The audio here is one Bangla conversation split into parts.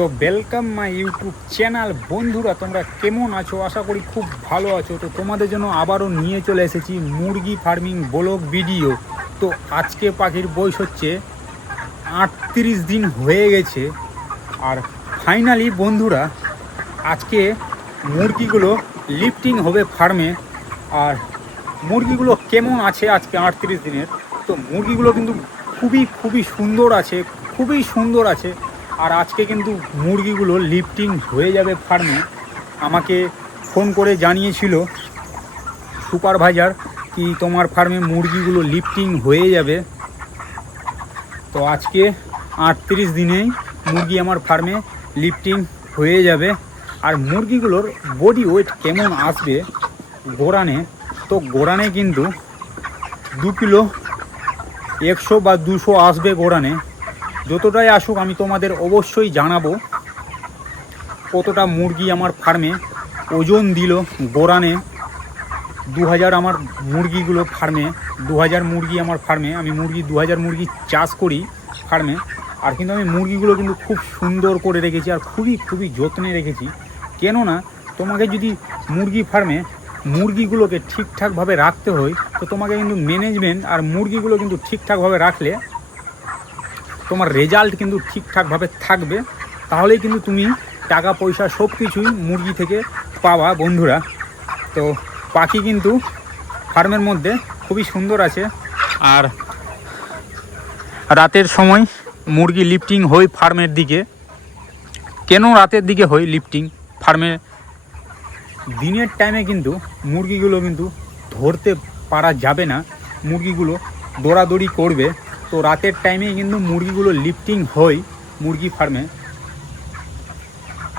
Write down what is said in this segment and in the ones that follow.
তো ওয়েলকাম মাই ইউটিউব চ্যানেল। বন্ধুরা তোমরা কেমন আছো? আশা করি খুব ভালো আছো। তো তোমাদের জন্য আবারও নিয়ে চলে এসেছি মুরগি ফার্মিং ব্লগ ভিডিও। তো আজকে পাখির বয়স হচ্ছে 38 দিন হয়ে গেছে। আর ফাইনালি বন্ধুরা আজকে মুরগিগুলো লিফটিং হবে ফার্মে। আর মুরগিগুলো কেমন আছে আজকে 38 দিনের, তো মুরগিগুলো কিন্তু খুবই সুন্দর আছে, খুবই সুন্দর আছে। আর আজকে কিন্তু মুরগিগুলো লিফটিং হয়ে যাবে ফার্মে। আমাকে ফোন করে জানিয়েছিল সুপারভাইজার কি তোমার ফার্মে মুরগিগুলো লিফটিং হয়ে যাবে। তো আজকে 38 দিনেই মুরগি আমার ফার্মে লিফটিং হয়ে যাবে। আর মুরগিগুলোর বডি ওয়েট কেমন আসবে গোড়ানে, তো গোড়ানে কিন্তু 2 কিলো 100 বা 200 আসবে গোড়ানে। যতটাই আসুক আমি তোমাদের অবশ্যই জানাবো কতটা মুরগি আমার ফার্মে ওজন দিল গোড়ানে। 2000 আমার মুরগিগুলো ফার্মে, 2000 মুরগি আমার ফার্মে। আমি 2000 মুরগি চাষ করি ফার্মে। আর কিন্তু আমি মুরগিগুলো কিন্তু খুব সুন্দর করে রেখেছি আর খুবই যত্নে রেখেছি। কেননা তোমাকে যদি মুরগি ফার্মে মুরগিগুলোকে ঠিকঠাকভাবে রাখতে হয়, তো তোমাকে কিন্তু ম্যানেজমেন্ট আর মুরগিগুলো কিন্তু ঠিকঠাকভাবে রাখলে তোমার রেজাল্ট কিন্তু ঠিকঠাকভাবে থাকবে। তাহলেই কিন্তু তুমি টাকা পয়সা সব কিছুই মুরগি থেকে পাওয়া বন্ধুরা। তো পাখি কিন্তু ফার্মের মধ্যে খুবই সুন্দর আছে। আর রাতের সময় মুরগি লিফটিং হয় ফার্মের দিকে। কেন রাতের দিকে হয় লিফটিং ফার্মে? দিনের টাইমে কিন্তু মুরগিগুলো কিন্তু ধরতে পারা যাবে না, মুরগিগুলো দৌড়াদৌড়ি করবে। তো রাতের টাইমে কিন্তু মুরগিগুলো লিফটিং হয় মুরগি ফার্মে।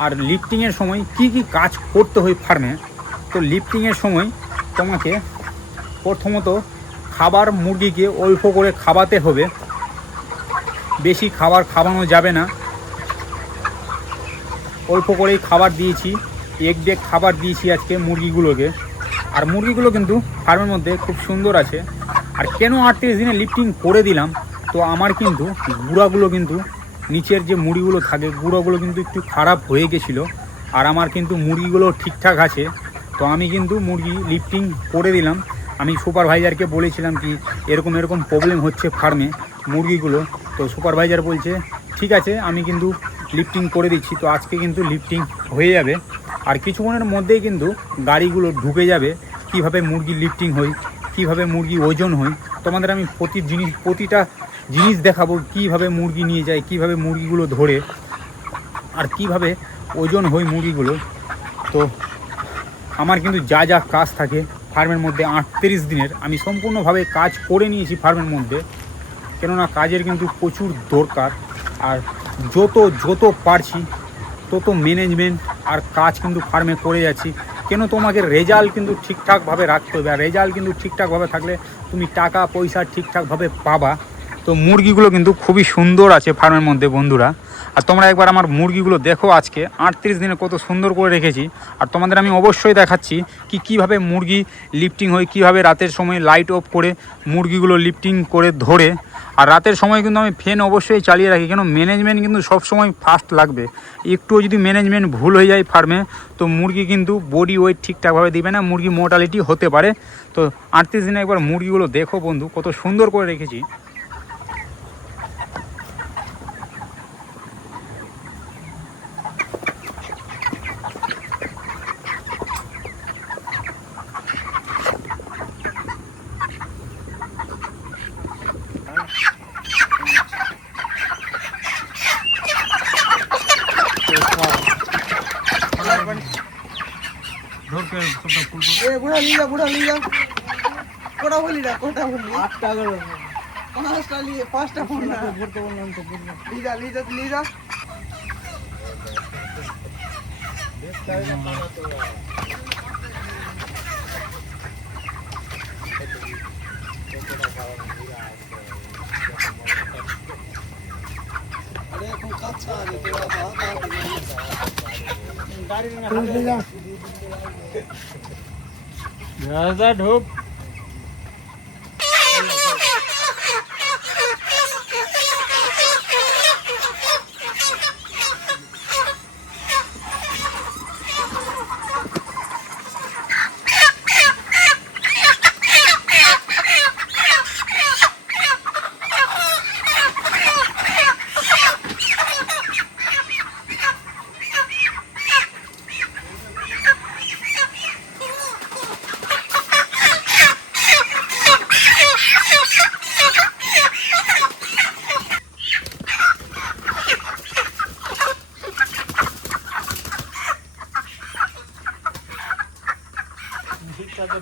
আর লিফটিংয়ের সময় কি কাজ করতে হয় ফার্মে, তো লিফটিংয়ের সময় তোমাকে প্রথমত খাবার মুরগিকে অল্প করে খাওয়াতে হবে, বেশি খাবার খাওয়ানো যাবে না। অল্প করেই খাবার দিয়েছি, 1 ব্যাগ খাবার দিয়েছি আজকে মুরগিগুলোকে। আর মুরগিগুলো কিন্তু ফার্মের মধ্যে খুব সুন্দর আছে। আর কেন 38 দিনে লিফটিং করে দিলাম, তো আমার কিন্তু গুঁড়াগুলো কিন্তু নিচের যে মুড়িগুলো থাকে গুঁড়োগুলো কিন্তু একটু খারাপ হয়ে গেছিলো। আর আমার কিন্তু মুরগিগুলো ঠিকঠাক আছে। তো আমি কিন্তু মুরগি লিফটিং করে দিলাম। আমি সুপারভাইজারকে বলেছিলাম কি এরকম প্রবলেম হচ্ছে ফার্মে মুরগিগুলো। তো সুপারভাইজার বলছে ঠিক আছে আমি কিন্তু লিফটিং করে দিচ্ছি। তো আজকে কিন্তু লিফটিং হয়ে যাবে। আর কিছুক্ষণের মধ্যেই কিন্তু গাড়িগুলো ঢুকে যাবে কিভাবে মুরগি লিফটিং হয়, কিভাবে মুরগি ওজন হয়। তোমাদের আমি প্রতিটা জিনিস দেখাবো, কিভাবে মুরগি নিয়ে যায়, কিভাবে মুরগিগুলো ধরে, আর কিভাবে ওজন হয় মুরগিগুলো। তো আমার কিন্তু যা কাজ থাকে ফার্মের মধ্যে 38 দিনের আমি সম্পূর্ণভাবে কাজ করে নিয়েছি ফার্মের মধ্যে। কেননা কাজের কিন্তু প্রচুর দরকার। আর যত পারছি তত ম্যানেজমেন্ট আর কাজ কিন্তু ফার্মে করে যাচ্ছি। কেন তোমাকে রেজাল্ট কিন্তু ঠিকঠাকভাবে রাখতে হবে। আর রেজাল্ট কিন্তু ঠিকঠাকভাবে থাকলে তুমি টাকা পয়সা ঠিকঠাকভাবে পাবা। তো মুরগিগুলো কিন্তু খুবই সুন্দর আছে ফার্মের মধ্যে বন্ধুরা। আর তোমরা একবার আমার মুরগিগুলো দেখো, আজকে 38 দিনে কত সুন্দর করে রেখেছি। আর তোমাদের আমি অবশ্যই দেখাচ্ছি কিভাবে মুরগি লিফটিং হয়, কিভাবে রাতের সময় লাইট অফ করে মুরগিগুলো লিফটিং করে ধরে। আর রাতের সময় কিন্তু আমি ফ্যান অবশ্যই চালিয়ে রাখি, কেন ম্যানেজমেন্ট কিন্তু সবসময় ফাস্ট লাগবে। একটুও যদি ম্যানেজমেন্ট ভুল হয়ে যায় ফার্মে, তো মুরগি কিন্তু বডি ওয়েট ঠিকঠাকভাবে দিবে না, মুরগি মোর্টালিটি হতে পারে। তো 38 দিনে একবার মুরগিগুলো দেখো বন্ধু কত সুন্দর করে রেখেছি। বুড়া লিজা কোটা বলি না কোটা বলি 8 টাকা 5টা লিয়ে 5টা ফোন না করতে বললাম তো লিজা अरे এখন কাচ্চা আছে তোরা গাড়ি না লিজা রাজা ঢোক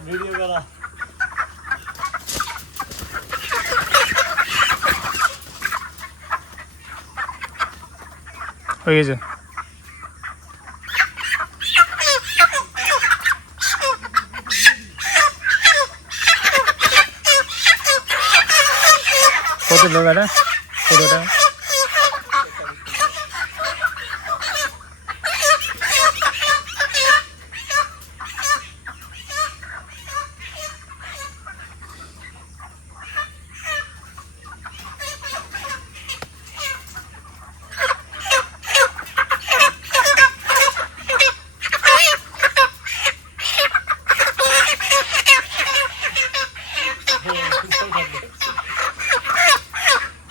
ভিডিও করা হয়ে গেছে। কত টাকাটা? কত টাকা?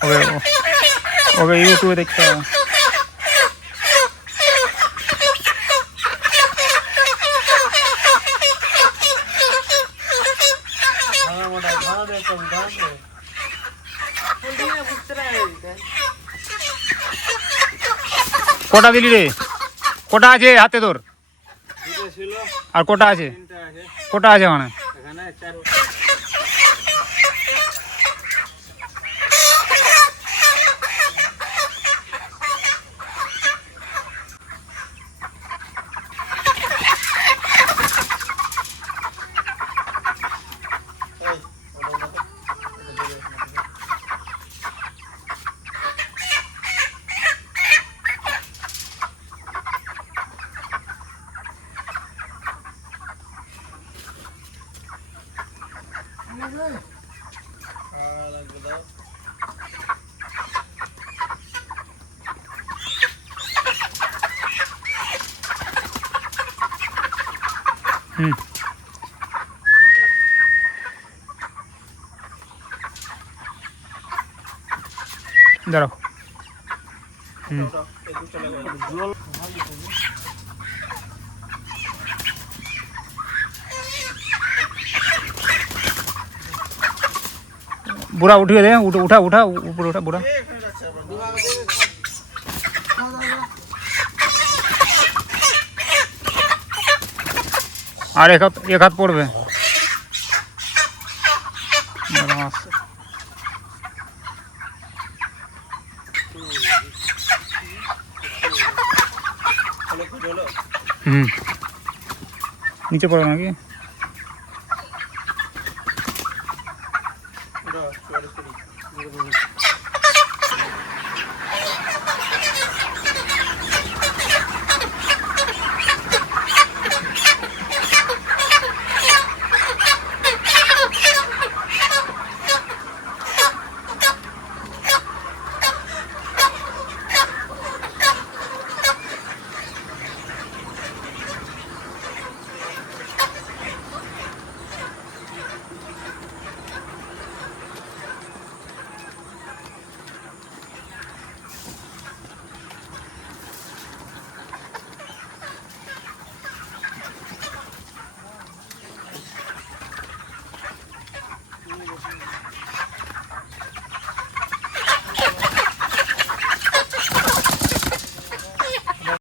ওকে ওকে ইউটিউবে দেখতে হবে। কটা দিলি রে? কটা আছে হাতে তোর? আর কটা আছে? কটা আছে মানে? হুম দাঁড়াও। হুম বুড়া উঠিয়ে দে, উঠা উঠা উপরে উঠা বুড়া। আর এক হাত পড়বে। হুম নিচে পড়বে নাকি?